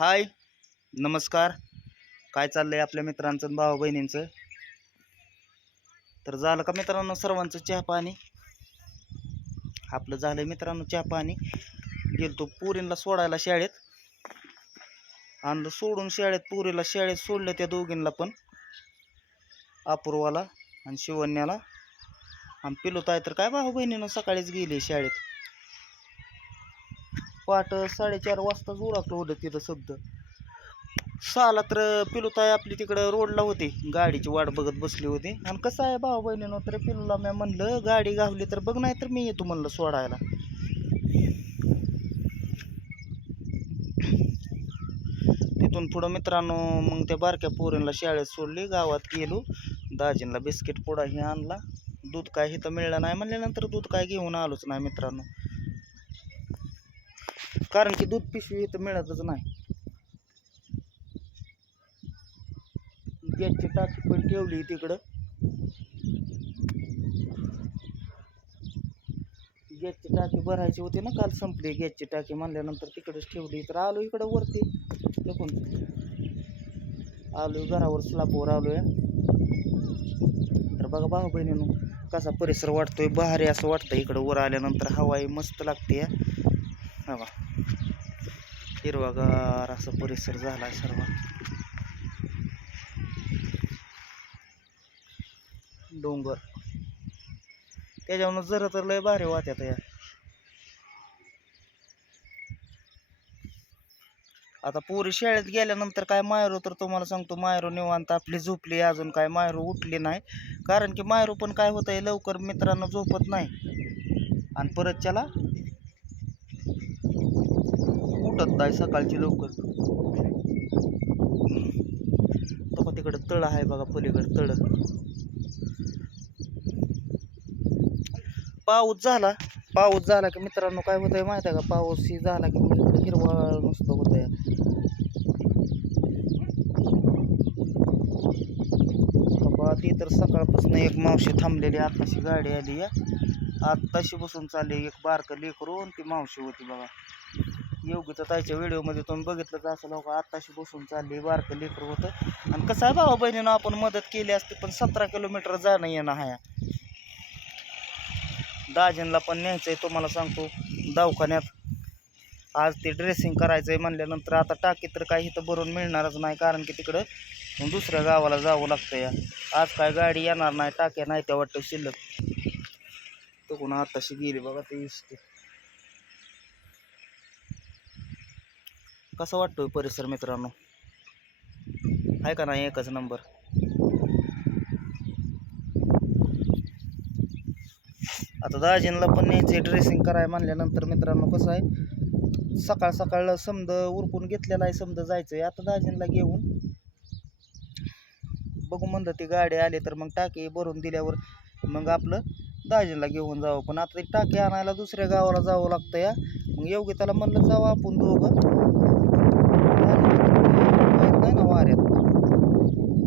हाय नमस्कार. काय चाललं आहे आपल्या मित्रांचं आणि भाऊ बहिणींचं? तर झालं का मित्रांनो सर्वांचं चहा पाणी? आपलं झालं मित्रांनो चहा पाणी. गेलतो पुरींला सोडायला शाळेत. आणलं सोडून शाळेत पुरीला शाळेत सोडलं त्या दोघींना पण. अपूर्वाला आणि शिवण्याला आणि पिलो ताय तर काय भाऊ बहिणीनं सकाळीच गेली शाळेत. पाट साडेचार वाजताच उरकलं होतं तिथं शब्द. साला तर पिलुताई आपली तिकडं रोडला होती गाडीची वाट बघत बसली होती. आणि कसं आहे भाऊ बहिणीनं तर पिलूला मी म्हणलं गाडी गावली तर बघ नाही तर मी येतो म्हणलं सोडायला. तिथून पुढं मित्रांनो मग त्या बारक्या पोरींला शाळेत सोडली गावात गेलो. दाजींला बिस्किट पोडा हे आणला. दूध काय इथं मिळलं नाही म्हणल्यानंतर दूध काय घेऊन आलोच नाही मित्रांनो. कारण की दूध पिशवी इथं मिळतच नाही. गॅसची टाकी पण ठेवली तिकडं. गॅसची टाकी भरायची होती ना काल संपली गॅसची टाकी म्हणल्यानंतर तिकडंच ठेवली. तर आलो इकडं वरती. देखून आलो घरावर स्लापवर आलोय. तर बघा भाऊ बहिणीनो कसा परिसर वाटतोय भारी असं वाटतं इकडं वर आल्यानंतर. हवाई मस्त लागते हवा. हिरवागार असा परिसर झाला सर्व डोंगर. त्याच्यामुळं जरा तर लय भारी वाट्यात या आता पोरी शाळेत गेल्यानंतर काय मायरू तर तुम्हाला सांगतो मायरू निवांत आपली झोपली अजून काय मायरू उठली नाही. कारण की मायरू पण काय होतंय लवकर मित्रांनो झोपत नाही. आणि परत त्याला उठत नाही सकाळची लवकर. तो तिकडं तळ आहे बघा पलीकडं तळ. पाऊस झाला. पाऊस झाला की मित्रांनो काय होतंय माहिती आहे का? पाऊस ही झाला की मग इकडे हिरवळ नुसतं होतंय. बाबा ती तर सकाळपासून एक मावशी थांबलेली आताशी गाडी आली आहे. आत्ताशी बसून चालली एक बारकं लेकरून ती मावशी होती बघा. योगिता ताईच्या व्हिडिओमध्ये तुम्ही बघितलं तर असं लोक आत्ताशी बसून चालली बारकं लेकर होतं. आणि कसं आहे भावा बहिणीनं आपण मदत केली असते पण सतरा किलोमीटर जाणं येणं आहे. दाजींला पण न्यायचं आहे तुम्हाला सांगतो दवाखान्यात. आज ते ड्रेसिंग करायचं आहे म्हणल्यानंतर आता टाकी तर काही इथं भरून मिळणारच नाही कारण की तिकडं दुसऱ्या गावाला जावं लागतं या आज काय गाडी येणार नाही टाक्या नाही त्या वाटतं शिल्लक. तो कोण आत्ताशी गेली बघा ते कसा वाटतो परिसर मित्रांनो? आहे का नाही एकच नंबर? आता दाजींला पण न्यायचे ड्रेसिंग कराय म्हणल्यानंतर मित्रांनो कसं आहे सकाळ सकाळ समज उरकून घेतलेला आहे समजा जायचं आहे आता दाजींला घेऊन बघू म्हणलं ती गाडी आली तर मग टाकी भरून दिल्यावर मग आपलं दाजींला घेऊन जावं. पण आता ते टाकी आणायला दुसऱ्या गावाला जावं लागतं या. मग योगिताला म्हणलं जावं आपण दोघं. नाही ना वाऱ्यात.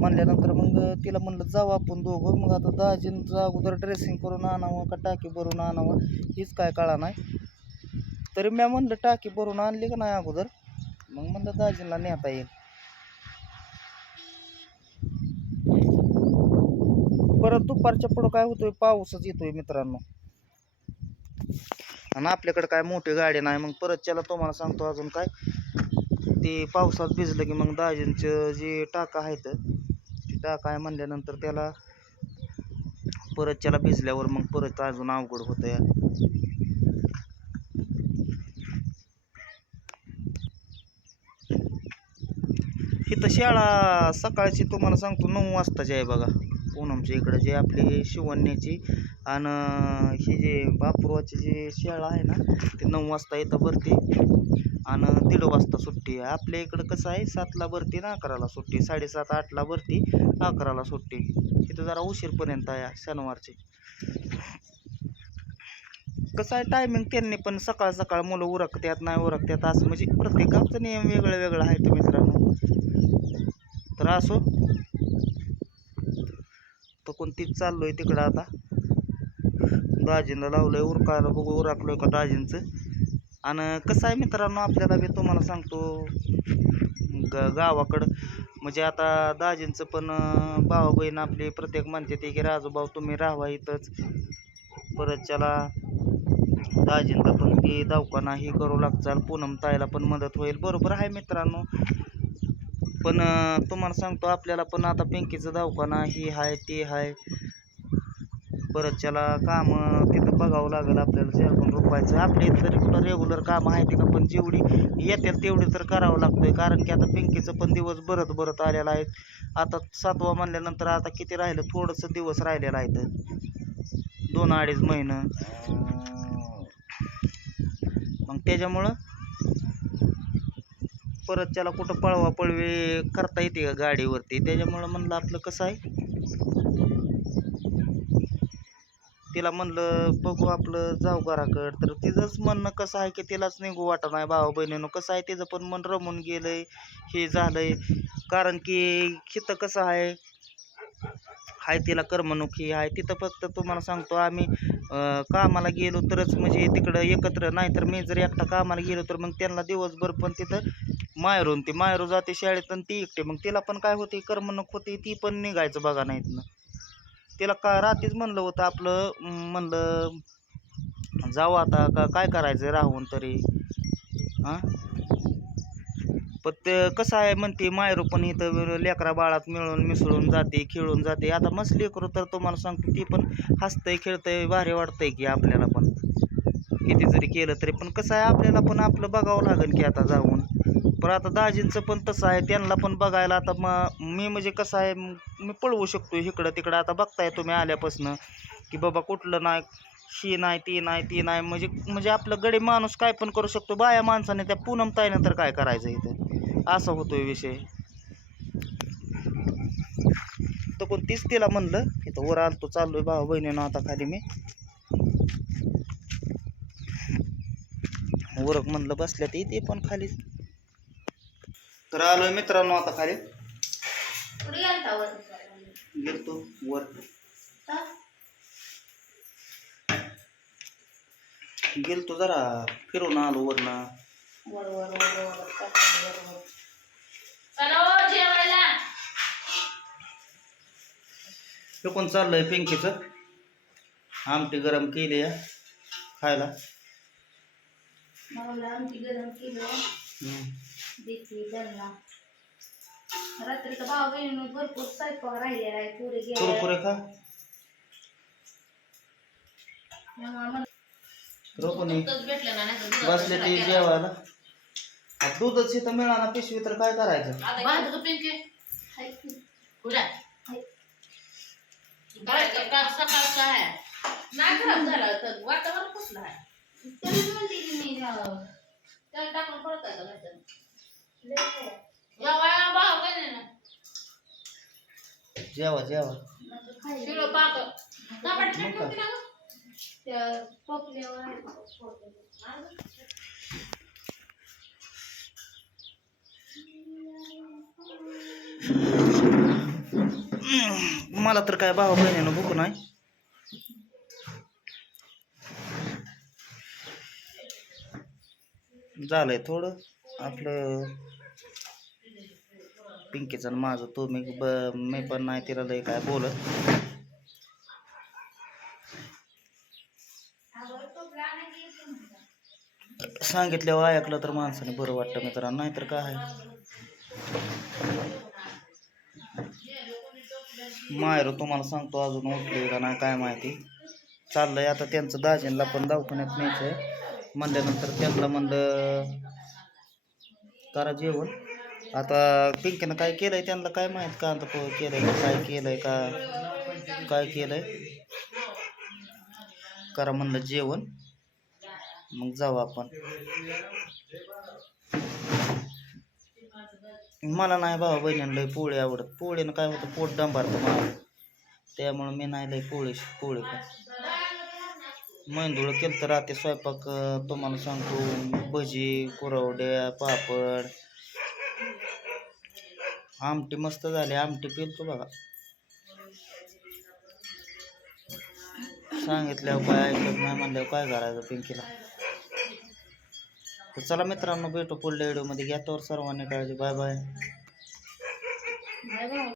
म्हणल्यानंतर मग तिला म्हणलं जावं आपण दोघं. मग आता दहाजींचा अगोदर ड्रेसिंग करून आणावं का टाकी भरून आणावं? हीच काय कळा नाही. तरी मी म्हणलं टाकी भरून आणली का नाही अगोदर? मग म्हणलं दाजींला नेता येईल. परत दुपारच्या पुढं काय होतोय? पाऊसच येतोय मित्रांनो. आणि आपल्याकडे काय मोठी गाडी नाही मग परत त्याला तुम्हाला सांगतो अजून काय. ते पावसात भिजलं की मग दाजींचं जे टाका आहेत ते टाका आहे म्हणल्यानंतर त्याला परत त्याला भिजल्यावर मग परत अजून अवघड होतं या इथं शाळा सकाळची तुम्हाला सांगतो नऊ वाजताची आहे बघा. पूनमच्या इकडं? जे आपली शिवण्याची आणि हे जे बापूरवाची जे शाळा आहे ना ते नऊ वाजता इथं भरते. आणि दीड वाजता सुट्टी आहे. आपल्या इकडं कसं आहे सातला भरती ना अकराला सुट्टी. साडेसात आठला भरती अकराला सुट्टी. इथं जरा उशीरपर्यंत आहे शनिवारची. कसं आहे टायमिंग त्यांनी पण सकाळ सकाळ मुलं उरकत्यात नाही उरकत्यात असं. म्हणजे प्रत्येकाचं नियम वेगळं वेगळं आहे तर मित्रांनो. तर असो. तर कोणतीच चाललोय तिकडं आता. दाजींना लावलंय उरकायला बघू उरकलोय का दाजींचं. आणि कसं आहे मित्रांनो आपल्याला बी तुम्हाला सांगतो ग गावाकडं. म्हणजे आता दाजींचं पण अं, भाऊ बहीण आपली प्रत्येक म्हणते ते की राजूभाऊ तुम्ही राहावा इथंच. परत त्याला दाजींना पण ती दवाखाना ही करू लागचाल पूनम ताईला पण मदत होईल. बरोबर आहे मित्रांनो. पण तुम्हाला सांगतो आपल्याला पण आता पिंकीचं दवाखाना ही आहे ते आहे परत त्याला काम तिथं बघावं लागेल आपल्याला दोन रुपयाचं. आपल्या इथं तरी कुठं रेग्युलर काम आहे ते का पण जेवढी येतील तेवढी तर करावं लागतंय. कारण की आता पिंकीचं पण दिवस भरत भरत आलेला आहे. आता सातवा म्हणल्यानंतर आता किती राहिलं? थोडंसं दिवस राहिलेलं आहे दोन अडीच महिनं. मग त्याच्यामुळं परत त्याला कुठं पळवा पळवी करता येते का गाडीवरती? त्याच्यामुळं म्हणलं आपलं कसं आहे? तिला म्हणलं बघू आपलं जाऊ घराकडं. तर तिचंच म्हणणं कसं आहे की तिलाच निघू वाटत नाही. भावा बहिणीनं कसं आहे तिचं पण मन रमून गेलंय हे झालंय. कारण की तिथं कसं आहे हाय तिला करमणूक ही आहे. तिथं फक्त तुम्हाला सांगतो आम्ही कामाला गेलो तरच म्हणजे तिकडं एकत्र नाही तर मी जर एकटा कामाला गेलो तर मग त्यांना दिवसभर पण तिथं मायरून ती मायरू जाते शाळेत आणि ती एकटे. मग तिला पण काय होते करमणूक होते ती पण निघायचं बघा नाहीत ना. तिला का रात्रीच म्हणलं होतं आपलं म्हणलं जाऊ आता का काय करायचं राहून तरी. हां पण ते कसं आहे म्हणते मायरू पण इथं लेकरा बाळात मिळून मिसळून जाते खेळून जाते. आता मस्त लेकरू तर तुम्हाला सांगतो ती पण हसतंय खेळतंय भारी वाटतंय की आपल्याला पण. किती जरी केलं तरी. पण कसं आहे आपल्याला पण आपलं बघावं लागेल की आता जाऊन. पण आता दाजींचं पण तसं आहे त्यांना पण बघायला आता मग मी म्हणजे कसं आहे मी पळवू शकतो इकडं तिकडं. आता बघताय तुम्ही आल्यापासनं की बाबा कुठलं नाही शी नाही ती नाही ती नाही. म्हणजे म्हणजे आपलं गडी माणूस काय पण करू शकतो. बाया माणसाने त्या पूनम ताईनं तर काय करायचं इथं? असा होतोय विषय. तर कोण तीच तिला म्हणलं इथं वर आलतो चाललोय भाऊ बहिणीनं आता खाली मी. वरक म्हणलं बसल्या ते ते पण खाली तर आलोय मित्रांनो आता खाली. गेलता वर गेलतो जरा फिरून आलो वर हे कोण चाललंय पिंकीचं? आमटी गरम केली आहे खायला. आमची गरम केलं. देते त्यांना रात्रीचा भाऊ बहिणीनं भरपूर स्वयंपाक राहिलेला आहे पुढे गेल्या कुरकुरे खा त्यामुळे मला रोपणी दूधच भेटलं ना नाही। तर दुधाचा बसले ते शिरा जेवायला आ, दूधच इथं मिळाला पिशवी तर काय करायचं? केला. बाहेर का पिंके? हाय। की. हाय. सकाळचा आहे? नाही खराब झाला तर वातावरण कसलं आहे? तरीच म्हणते की मी अं, त्याला टाकून का काय. जेवायला भाव काय नाही ना जेवा जेवा. शिळं पाक तांबट मग काय? ना गं? त्या टोपल्यावर आहे का टोपल्यावर? मला तर काय भाऊ बहिणीनं भूक नाही झालंय थोडं आपलं पिंकीचं आणि माझं. तो मी ब मी पण नाही तिला लय काय बोलत. सांगितल्यावर ऐकलं तर माणसाने बरं वाटतं मित्रांनो नाहीतर काय? मायरो तुम्हाला सांगतो अजून उठले का नाही काय माहिती. चाललंय आता त्यांचं दाजींला पण दवाखान्यात न्यायचंय. म्हणल्यानंतर त्यांना म्हणलं करा जेवण. आता पिंकीनं काय केलंय त्यांना काय माहीत का आता पोहे केलंय का काय केलंय का? काय केलंय? करा म्हणलं जेवण. मग जाऊ आपण. मला नाही भाऊ बहिणीनं लय पोळी आवडत. पोळीनं काय होतं पोट डंबारतं मला. त्यामुळं मी नाही लय पोळी पोळी पण मेंदूळ केलं तर रात्री स्वयंपाक तुम्हाला सांगतो भजी कुरवड्या पापड आमटी मस्त झाली. आमटी पिलतो बघा. सांगितल्यावर काय ऐकत नाही म्हणल्यावर काय करायचं पिंकीला? तर चला मित्रांनो भेटू पुढल्या व्हिडिओमध्ये घ्या तर सर्वांनी काळजी. Bye bye. Bye bye.